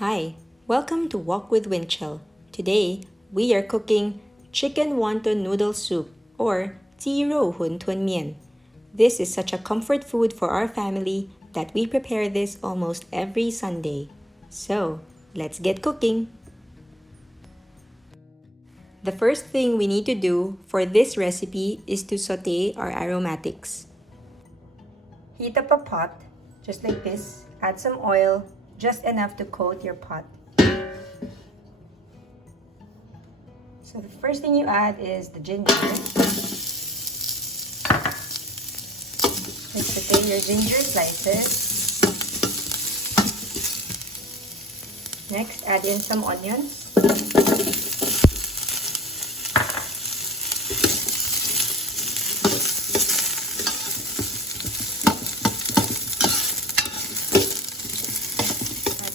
Hi, welcome to Walk with Winchell. Today, we are cooking chicken wonton noodle soup or 雞肉餛飩面. This is such a comfort food for our family that we prepare this almost every Sunday. So, let's get cooking. The first thing we need to do for this recipe is to saute our aromatics. Heat up a pot, just like this. Add some oil, just enough to coat your pot. So the first thing you add is the ginger. Let's saute your ginger slices. Next, add in some onions.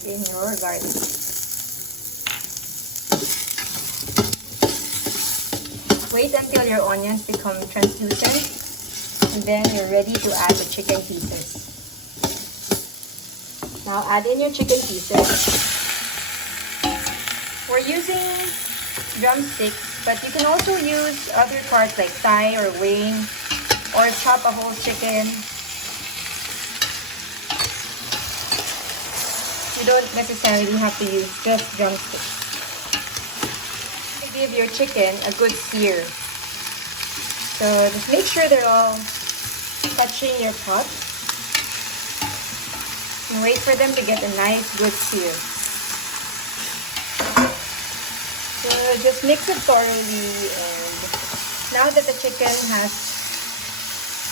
In your garlic. Wait until your onions become translucent, and then you're ready to add the chicken pieces. Now add in your chicken pieces. We're using drumsticks, but you can also use other parts like thigh or wing, or chop a whole chicken. You don't necessarily have to use just drumsticks. To give your chicken a good sear. So just make sure they're all touching your pot. And wait for them to get a nice good sear. So just mix it thoroughly, and now that the chicken has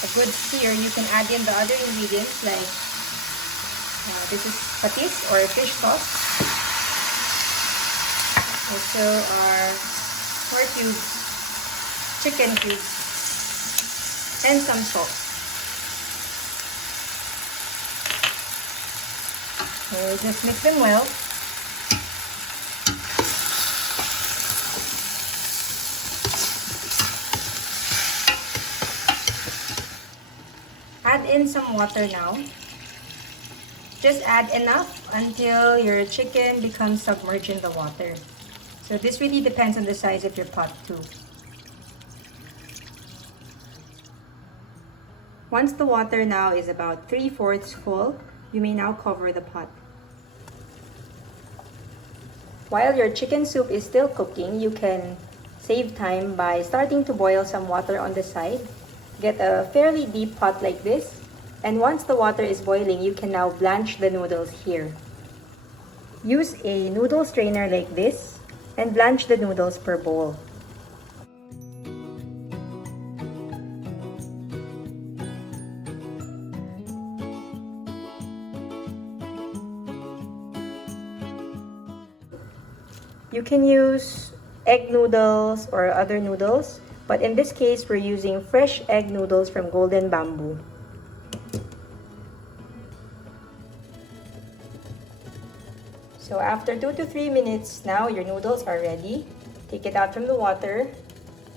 a good sear, you can add in the other ingredients like this is patis or fish sauce. Also our pork cubes, chicken cubes, and some salt. So just mix them well. Add in some water now. Just add enough until your chicken becomes submerged in the water. So this really depends on the size of your pot too. Once the water now is about 3/4 full, you may now cover the pot. While your chicken soup is still cooking, you can save time by starting to boil some water on the side. Get a fairly deep pot like this. And once the water is boiling, you can now blanch the noodles here. Use a noodle strainer like this and blanch the noodles per bowl. You can use egg noodles or other noodles, but in this case, we're using fresh egg noodles from Golden Bamboo. So after 2 to 3 minutes, now your noodles are ready. Take it out from the water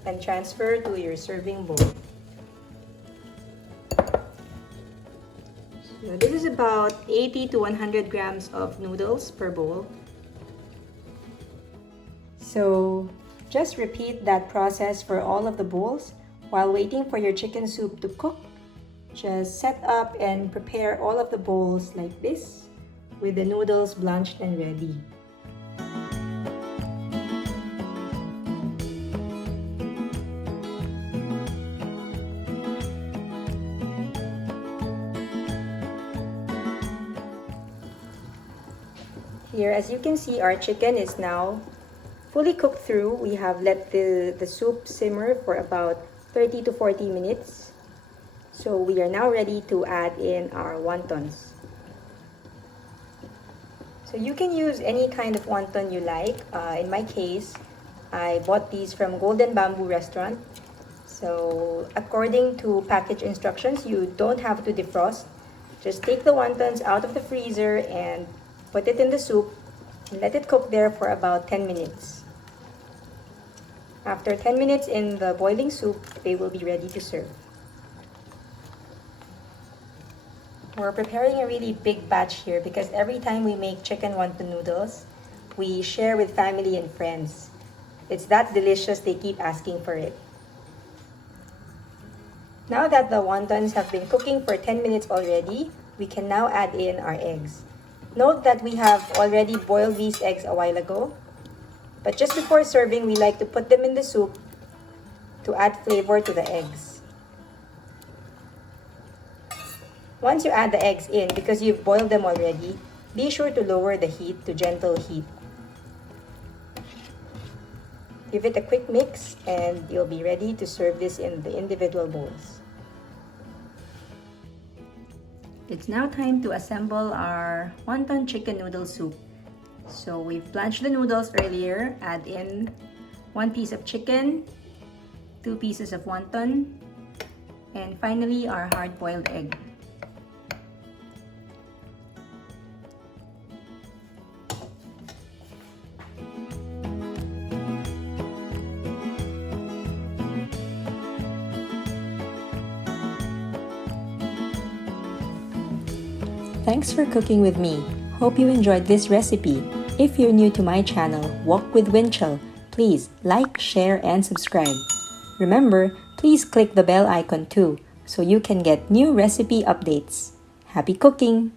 and transfer to your serving bowl. So this is about 80 to 100 grams of noodles per bowl. So just repeat that process for all of the bowls while waiting for your chicken soup to cook. Just set up and prepare all of the bowls like this, with the noodles blanched and ready. Here, as you can see, our chicken is now fully cooked through. We have let the soup simmer for about 30 to 40 minutes. So we are now ready to add in our wontons. So you can use any kind of wonton you like. In my case, I bought these from Golden Bamboo restaurant. So according to package instructions, you don't have to defrost. Just take the wontons out of the freezer and put it in the soup and let it cook there for about 10 minutes. After 10 minutes in the boiling soup, they will be ready to serve. We're preparing a really big batch here because every time we make chicken wonton noodles, we share with family and friends. It's that delicious they keep asking for it. Now that the wontons have been cooking for 10 minutes already, we can now add in our eggs. Note that we have already boiled these eggs a while ago, but just before serving, we like to put them in the soup to add flavor to the eggs. Once you add the eggs in, because you've boiled them already, be sure to lower the heat to gentle heat. Give it a quick mix and you'll be ready to serve this in the individual bowls. It's now time to assemble our wonton chicken noodle soup. So we've blanched the noodles earlier, add in 1 piece of chicken, 2 pieces of wonton, and finally our hard-boiled egg. Thanks for cooking with me. Hope you enjoyed this recipe. If you're new to my channel, Walk with Winchell, please like, share, and subscribe. Remember, please click the bell icon too, so you can get new recipe updates. Happy cooking!